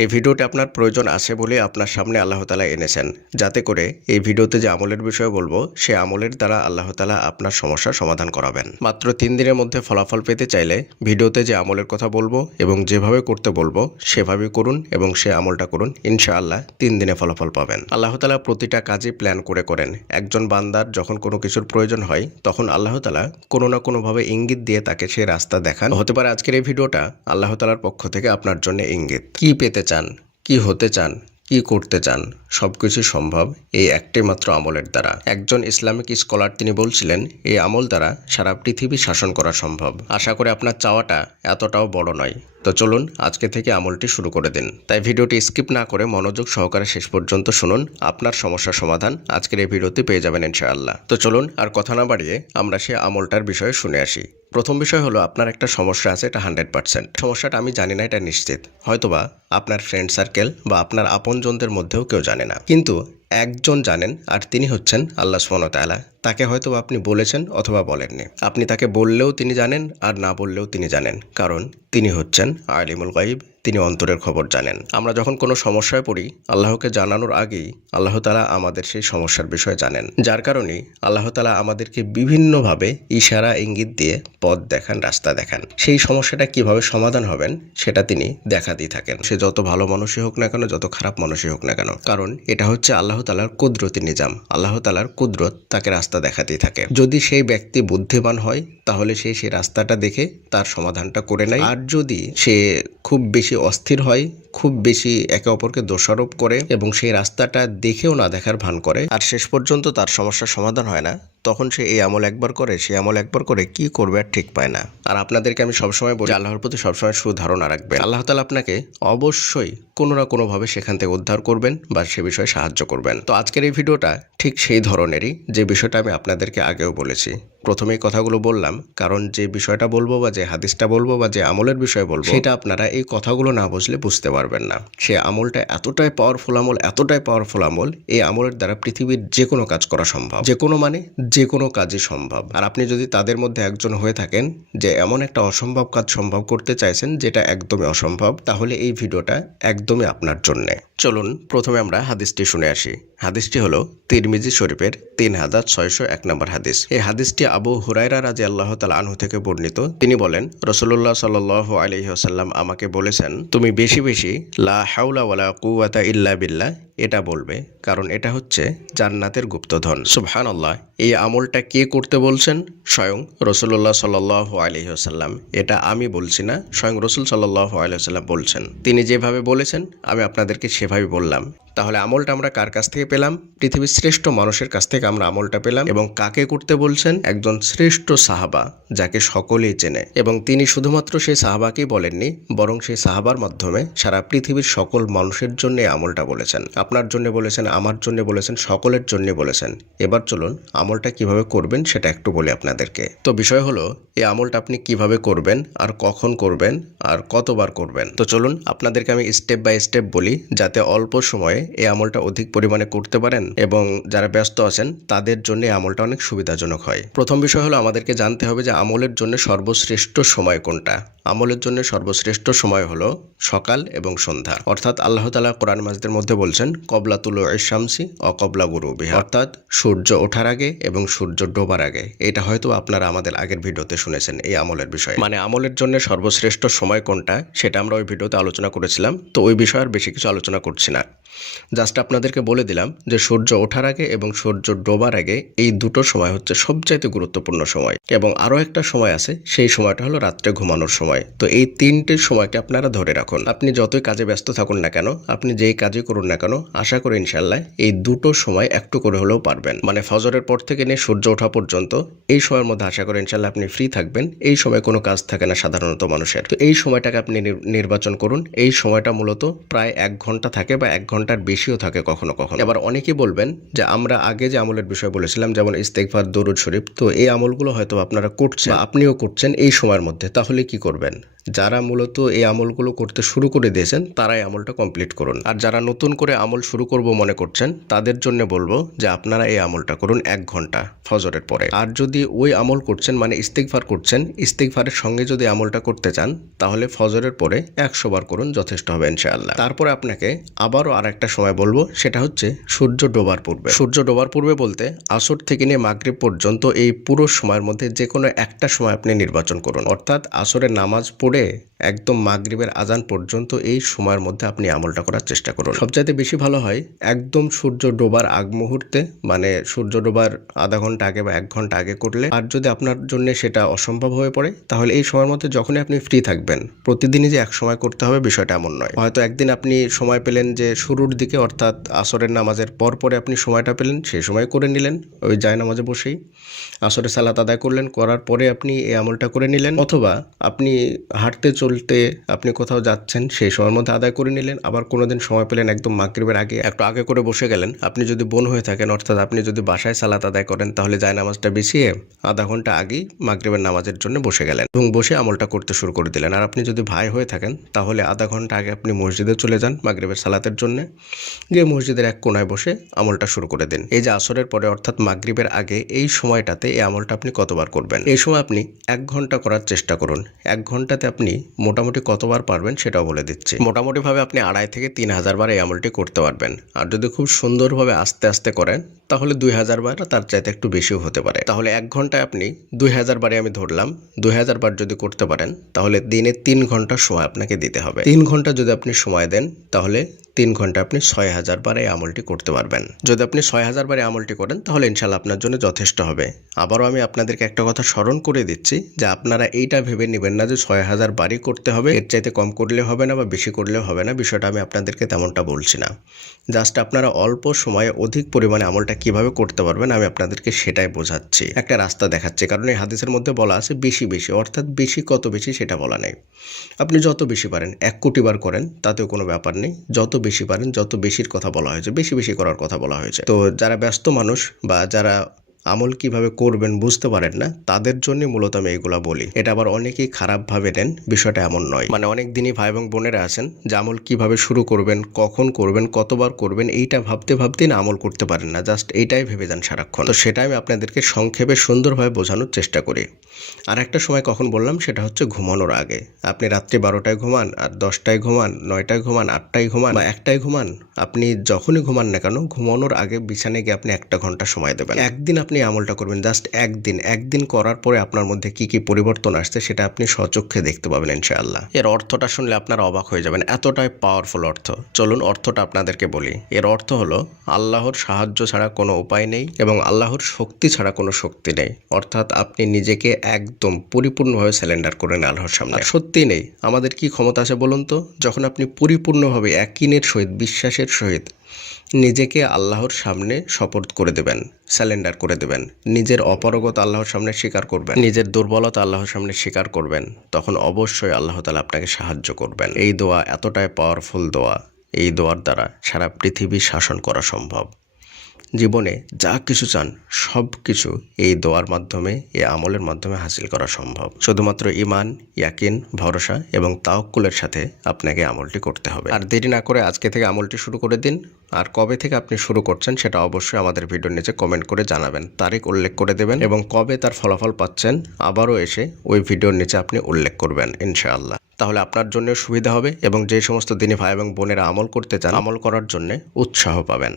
এই ভিডিওটি আপনার প্রয়োজন আছে বলে আপনার সামনে আল্লাহ তাআলা এনেছেন, যাতে করে এই ভিডিওতে যে আমলের বিষয়ে বলবো সে আমলের দ্বারা আল্লাহ তাআলা আপনার সমস্যার সমাধান করাবেন। মাত্র 3 দিনের মধ্যে ফলাফল পেতে চাইলে ভিডিওতে যে আমলের কথা বলবো এবং যেভাবে করতে বলবো সেভাবে করুন এবং সে আমলটা করুন, ইনশাআল্লাহ 3 দিনে ফলাফল পাবেন। আল্লাহ তাআলা প্রতিটা কাজই প্ল্যান করে করেন। একজন বান্দার যখন কোনো কিছুর প্রয়োজন হয় তখন আল্লাহ তাআলা কোনো না কোনোভাবে ইঙ্গিত দিয়ে তাকে সে রাস্তা দেখান। হতে পারে আজকের এই ভিডিওটা আল্লাহ তাআলার পক্ষ থেকে আপনার জন্য ইঙ্গিত। কি পেতে চান, কি হতে চান, কি করতে চান, সবকিছু সম্ভব এই একটি মাত্র আমলের দ্বারা। একজন ইসলামিক স্কলার তিনি বলছিলেন এই আমল দ্বারা সারা পৃথিবী শাসন করা সম্ভব। আশা করি আপনার চাওয়াটা এতটাও বড় নয়। তো চলুন আজকে থেকে আমলটি শুরু করে দিন। তাই ভিডিওটি স্কিপ না করে মনোযোগ সহকারে শেষ পর্যন্ত শুনুন। আপনার সমস্যার সমাধান আজকের এই ভিডিওতে পেয়ে যাবেন ইনশাআল্লাহ। তো চলুন আর কথা না বাড়িয়ে আমরা সে আমলটার বিষয়ে শুনে আসি। প্রথম বিষয় হলো আপনার একটা সমস্যা আছে, এটা 100%। সমস্যাটা আমি জানি না, এটা নিশ্চিত। হয়তোবা আপনার ফ্রেন্ড সার্কেল বা আপনার আপনজনদের মধ্যেও কেউ জানে না, কিন্তু একজন জানেন, আর তিনি হচ্ছেন আল্লাহ সুবহানাহু ওয়া তাআলা। তাকে হয়তো আপনি বলেছেন অথবা বলেননি। আপনি তাকে বললেও তিনি জানেন আর না বললেও তিনি জানেন, কারণ তিনি হচ্ছেন আলিমুল গায়ব, তিনি অন্তরের খবর জানেন। আমরা যখন কোনো সমস্যায় পড়ি আল্লাহকে জানানোর আগেই আল্লাহ তাআলা আমাদের সেই সমস্যার বিষয়ে জানেন, যার কারণেই আল্লাহ তাআলা আমাদেরকে বিভিন্নভাবে ইশারা ইঙ্গিত দিয়ে পথ দেখান, রাস্তা দেখান। সেই সমস্যাটা কিভাবে সমাধান হবেন সেটা তিনি দেখা দিয়ে থাকেন, সে যত ভালো মানুষই হোক না কেন, যত খারাপ মানুষই হোক না কেন, কারণ এটা হচ্ছে আল্লাহ তাআলার কুদরতি নিজাম। আল্লাহ তাআলার কুদরত তাকে রাস্তা দেখাতেই থাকে। যদি সেই ব্যক্তি বুদ্ধিমান হয় তাহলে সে সেই রাস্তাটা দেখে তার সমাধানটা করে নেয়, আর যদি সে খুব বেশি অস্থির হয়, খুব বেশি একে অপরকে দোষারোপ করে এবং সেই রাস্তাটা দেখেও না দেখার ভান করে, আর শেষ পর্যন্ত তার সমস্যার সমাধান হয় না, তখন সে এই আমল একবার করে, সে আমল একবার করে কি করবে আর ঠিক পায় না। আর আপনাদেরকে আমি সবসময় বলি, আল্লাহর প্রতি সবসময় সুধারণা রাখবেন। আল্লাহ তাআলা আপনাকে অবশ্যই কোনো না কোনোভাবে সেখান থেকে উদ্ধার করবেন বা সে বিষয়ে সাহায্য করবেন। তো আজকের এই ভিডিওটা ঠিক সেই ধরনেরই, যে বিষয়টা আমি আপনাদেরকে আগেও বলেছি। প্রথমেই কথাগুলো বললাম কারণ যে বিষয়টা বলবো বা যে হাদিসটা বলবো বা যে আমলের বিষয়ে বলবো সেটা আপনারা এই কথাগুলো না বুঝলে বুঝতে পারবেন না। সে আমলটা এতটাই পাওয়ারফুল আমল, এতটাই পাওয়ারফুল আমল, এই আমলের দ্বারা পৃথিবীর যে কোনো কাজ করা সম্ভব। যে কোনো মানে যে কোনো কাজই সম্ভব। আর আপনি যদি তাদের মধ্যে একজন হয়ে থাকেন যে এমন একটা অসম্ভব কাজ সম্ভব করতে চাইছেন যেটা একদমই অসম্ভব, তাহলে এই ভিডিওটা একদমই আপনার জন্যে। চলুন প্রথমে আমরা হাদিসটি শুনে আসি। হাদিসটি হলো তিরমিজি শরীফের 3601 নম্বর হাদিস। এই হাদিসটি আবু হুরায়রা রাদিয়াল্লাহু তাআলা আনহু থেকে বর্ণিত। তিনি বলেন, রাসূলুল্লাহ সাল্লাল্লাহু আলাইহি ওয়াসাল্লাম আমাকে বলেছেন, তুমি বেশি বেশি লা হাওলা ওয়ালা কুওয়াতা ইল্লা বিল্লাহ এটা বলবে, কারণ এটা হচ্ছে জান্নাতের গুপ্তধন। সুবহানাল্লাহ। এই আমলটা কে করতে বলছেন? স্বয়ং রাসূলুল্লাহ সাল্লাল্লাহু আলাইহি ওয়াসাল্লাম। এটা আমি বলছি না, স্বয়ং রাসূল সাল্লাল্লাহু আলাইহি ওয়াসাল্লাম বলছেন। তিনি যেভাবে বলেছেন আমি আপনাদেরকে সেভাবে বললাম। তাহলে আমলটা আমরা কার কাছ থেকে পেলাম? পৃথিবীর শ্রেষ্ঠ মানুষের কাছ থেকে আমরা আমলটা পেলাম। এবং কাকে করতে বলছেন? একজন শ্রেষ্ঠ সাহাবা, যাকে সকলেই চেনে। এবং তিনি শুধুমাত্র সেই সাহাবাকেই বলেননি, বরং সেই সাহাবার মাধ্যমে সারা পৃথিবীর সকল মানুষের জন্য আমলটা বলেছেন। আপনার জন্য বলেছেন, আমার জন্য বলেছেন, সকলের জন্য বলেছেন। এবার চলুন আমলটা কিভাবে করবেন সেটা একটু বলি আপনাদেরকে। তো বিষয় হলো এই আমলটা আপনি কিভাবে করবেন, আর কখন করবেন, আর কতবার করবেন। তো চলুন আপনাদেরকে আমি স্টেপ বাই স্টেপ বলি, যাতে অল্প সময়ে এই আমলটা অধিক পরিমাণে করতে পারেন এবং যারা ব্যস্ত আছেন তাদের জন্য এই আমলটা অনেক সুবিধাজনক হয়। প্রথম বিষয় হলো আমাদেরকে জানতে হবে যে আমলের জন্য সর্বশ্রেষ্ঠ সময় কোনটা। আমলের জন্য সর্বশ্রেষ্ঠ সময় হলো সকাল এবং সন্ধ্যা। অর্থাৎ আল্লাহ তাআলা কোরআন মাজিদের মধ্যে বলছেন কবলা তুলুইশ শামসি ও কবলা গুরুবিহা, অর্থাৎ সূর্য ওঠার আগে এবং সূর্য ডোবার আগে। এটা হয়তো আপনারা আমাদের আগের ভিডিওতে শুনেছেন এই আমলের বিষয়ে। মানে আমলের জন্য সর্বশ্রেষ্ঠ সময় কোনটা সেটা আমরা ওই ভিডিওতে আলোচনা করেছিলাম, তো ওই বিষয়ে আর বেশি কিছু আলোচনা করছি না। জাস্ট আপনাদেরকে বলে দিলাম যে সূর্য ওঠার আগে এবং সূর্য ডোবার আগে এই দুটো সময় হচ্ছে সবচাইতে গুরুত্বপূর্ণ সময়। এবং আরও একটা সময় আছে, সেই সময়টা হলো রাত্রে ঘুমানোর সময়। তো এই তিনটে সময়কে আপনারা ধরে রাখুন। আপনি যতই কাজে ব্যস্ত থাকুন না কেন, আপনি যেই কাজই করুন না কেন, আশা করি ইনশাল্লাহ এই দুটো সময় একটু করে হলেও পারবেন। মানে ফজরের পর থেকে নিয়ে সূর্য ওঠা পর্যন্ত এই সময়ের মধ্যে আশা করি ইনশাল্লাহ আপনি ফ্রি থাকবেন। এই সময় কোনো কাজ থাকে না সাধারণত মানুষের। তো এই সময়টাকে আপনি নির্বাচন করুন। এই সময়টা মূলত প্রায় 1 ঘন্টা থাকে বা 1 ঘন্টা ঘন্টার বেশিও থাকে কখনো কখনো। এবার অনেকেই বলবেন যে আমরা আগে যে আমলের বিষয় বলেছিলাম, যেমন ইস্তেগফার, দরুদ শরীফ, তো এই আমলগুলো হয়তো আপনারা করছেন বা আপনিও করছেন এই সময়ের মধ্যে, তাহলে কি করবেন? যারা মূলত এই আমলগুলো করতে শুরু করে দিয়েছেন তারাই আমলটা কমপ্লিট করুন। আর যারা নতুন করে আমল শুরু করব মনে করছেন তাদের জন্য বলবো যে আপনারা এই আমলটা করুন 1 ঘন্টা ফজরের পরে। আর যদি ওই আমল করছেন মানে ইস্তেগফার করছেন, ইস্তেগফারের সঙ্গে যদি আমলটা করতে চান তাহলে ফজরের পরে 100 বার করুন, যথেষ্ট হবে ইনশাআল্লাহ। তারপরে আপনাকে আবারও আরেকটা সময় বলবো, সেটা হচ্ছে সূর্য ডোবার পূর্বে। সূর্য ডোবার পূর্বে বলতে আসর থেকে নিয়ে মাগরিব পর্যন্ত এই পুরো সময়ের মধ্যে যে কোনো একটা সময় আপনি নির্বাচন করুন, অর্থাৎ আসরের নামাজ পড়ে একদম মাগরিবের আজান পর্যন্ত এই সময়ের মধ্যে আপনি আমলটা করার চেষ্টা করুন। সবচাইতে বেশি ভালো হয় একদম সূর্য ডোবার আগ মুহূর্তে, মানে সূর্য ডোবার আধা ঘন্টা আগে বা 1 ঘন্টা আগে করলে। আর যদি আপনার জন্য সেটা অসম্ভব হয়ে পড়ে তাহলে এই সময়ের মধ্যে যখনই আপনি ফ্রি থাকবেন, প্রতিদিনই যে এক সময় করতে হবে বিষয়টা এমন নয়। হয়তো একদিন আপনি সময় পেলেন যে শুরুর দিকে, অর্থাৎ আসরের নামাজের পরে আপনি সময়টা পেলেন, সেই সময় করে নিলেন ওই জায়নামাজে বসেই আসরের সালাত আদায় করলেন, করার পরে আপনি এই আমলটা করে নিলেন। অথবা আপনি হাঁটতে চলতে আপনি কোথাও যাচ্ছেন, সেই সময়ের মধ্যে আদায় করে নিলেন। আবার কোনোদিন সময় পেলেন একদম মাগরিবের আগে একটু আগে করে বসে গেলেন। আপনি যদি বোন হয়ে থাকেন, অর্থাৎ আপনি যদি বাসায় সালাত আদায় করেন, তাহলে জায়নামাজটা বিছিয়ে আধা ঘন্টা আগেই মাগরিবের নামাজের জন্য বসে গেলেন এবং বসে আমলটা করতে শুরু করে দিলেন। আর আপনি যদি ভাই হয়ে থাকেন তাহলে আধা ঘন্টা আগে আপনি মসজিদে চলে যান মাগরিবের সালাতের জন্য, গিয়ে মসজিদের এক কোনায় বসে আমলটা শুরু করে দিন। এই যে আসরের পরে অর্থাৎ মাগরিবের আগে এই সময়টাতে এই আমলটা আপনি কতবার করবেন? এই সময় আপনি 1 ঘন্টা করার চেষ্টা করুন। 1 ঘন্টাতে আপনি মোটামুটি কতবার পারবেন সেটাও বলে দিচ্ছি। মোটামুটিভাবে আপনি 2,500 থেকে 3,000 বার এই আমলটি করতে পারবেন। আর যদি খুব সুন্দরভাবে আস্তে আস্তে করেন তাহলে 2,000 বার, তার চাইতে একটু বেশিও হতে পারে। তাহলে 1 ঘন্টায় আপনি 2,000 বারে আমি ধরলাম, 2,000 বার যদি করতে পারেন তাহলে দিনে 3 ঘন্টা সময় আপনাকে দিতে হবে। 3 ঘন্টা যদি আপনি সময় দেন তাহলে 3 ঘন্টা আপনি 6,000 বার এই আমলটি করতে পারবেন। যদি আপনি 6,000 বার এই আমলটি করেন তাহলে ইনশাআল্লাহ আপনার জন্য যথেষ্ট হবে। আবারও আমি আপনাদেরকে একটা কথা স্মরণ করে দিচ্ছি যে আপনারা এইটা ভেবে নেবেন না যে 6,000 বারই করতে হবে, এর চাইতে কম করলে হবে না বা বেশি করলেও হবে না। বিষয়টা আমি আপনাদেরকে তেমনটা বলছি না। জাস্ট আপনারা অল্প সময়ে অধিক পরিমাণে আমলটা কিভাবে করতে পারবেন আমি আপনাদেরকে সেটাই বোঝাচ্ছি, একটা রাস্তা দেখাচ্ছি। কারণ এই হাদিসের মধ্যে বলা আছে বেশি বেশি, অর্থাৎ বেশি কত বেশি সেটা বলা নেই। আপনি যত বেশি পারেন 1 কোটি বার করেন, তাতেও কোনো ব্যাপার নেই। যত বেশি পারেন, যত বেশির কথা বলা হয়েছে, বেশি বেশি করার কথা বলা হয়েছে। তো যারা ব্যস্ত মানুষ বা যারা আমল কিভাবে করবেন বুঝতে পারেন না, তাদের জন্য মূলত আমি এগুলা বলি। এটা আবার অনেকেই খারাপভাবে নেন, বিষয়টা এমন নয়। মানে অনেক দিনই ভাই এবং বোনেরা আছেন যে আমল কিভাবে শুরু করবেন, কখন করবেন, কতবার করবেন, এইটা ভাবতে ভাবতেই না আমল করতে পারেন না, জাস্ট এইটাই ভেবে যান সারাক্ষণ। তো সেটা আমি আপনাদেরকে সংক্ষেপে সুন্দরভাবে বোঝানোর চেষ্টা করি। আর একটা সময় কখন বললাম, সেটা হচ্ছে ঘুমানোর আগে। আপনি রাত্রি 12টায় ঘুমান, আর 10টায় ঘুমান, 9টায় ঘুমান, 8টায় ঘুমান বা 1টায় ঘুমান, আপনি যখনই ঘুমান না কেন ঘুমানোর আগে বিছানায় গিয়ে আপনি 1 ঘন্টা সময় দেবেন। একদিন আপনি আমলটা করবেন, জাস্ট একদিন করার পরে আপনার মধ্যে কি কি পরিবর্তন আসছে সেটা আপনি স্বচক্ষে দেখতে পাবেন ইনশাআল্লাহ। এর অর্থটা শুনলে আপনারা অবাক হয়ে যাবেন, এতটাই পাওয়ারফুল অর্থ। চলুন অর্থটা আপনাদেরকে বলি। এর অর্থ হলো আল্লাহর সাহায্য ছাড়া কোনো উপায় নেই এবং আল্লাহর শক্তি ছাড়া কোনো শক্তি নেই। অর্থাৎ আপনি নিজেকে একদম পরিপূর্ণভাবে স্যালেন্ডার করেন আল্লাহর সামনে। আর সত্যি নেই, আমাদের কি ক্ষমতা আছে বলুন তো? যখন আপনি পরিপূর্ণভাবে ইয়াকিনের সহিত, বিশ্বাসের সহিত নিজেকে আল্লাহর সামনে শপথ করে দেবেন, স্যালেন্ডার করে দেবেন, নিজের অপারগতা আল্লাহর সামনে স্বীকার করবেন, নিজের দুর্বলতা আল্লাহর সামনে স্বীকার করবেন, তখন অবশ্যই আল্লাহ তাআলা আপনাকে সাহায্য করবেন। এই দোয়া এতটাই পাওয়ারফুল দোয়া, এই দোয়ার দ্বারা সারা পৃথিবী শাসন করা সম্ভব। জীবনে যা কিছু চান সব কিছু এই দোয়ার মাধ্যমে, এই আমলের মাধ্যমে হাসিল করা সম্ভব। শুধুমাত্র ঈমান, ইয়াকিন, ভরসা এবং তাওয়াক্কুলের সাথে আপনাকে আমলটি করতে হবে। আর দেরি না করে আজকে থেকে আমলটি শুরু করে দিন। আর কবে থেকে আপনি শুরু করছেন সেটা অবশ্যই আমাদের ভিডিওর নিচে কমেন্ট করে জানাবেন, তারিখ উল্লেখ করে দেবেন এবং কবে তার ফলাফল পাচ্ছেন আবারও এসে ওই ভিডিওর নিচে আপনি উল্লেখ করবেন ইনশাআল্লাহ। তাহলে আপনার জন্য সুবিধা হবে এবং যে সমস্ত দিনী ভাই এবং বোনেরা আমল করতে চান, আমল করার জন্য উৎসাহ পাবেন।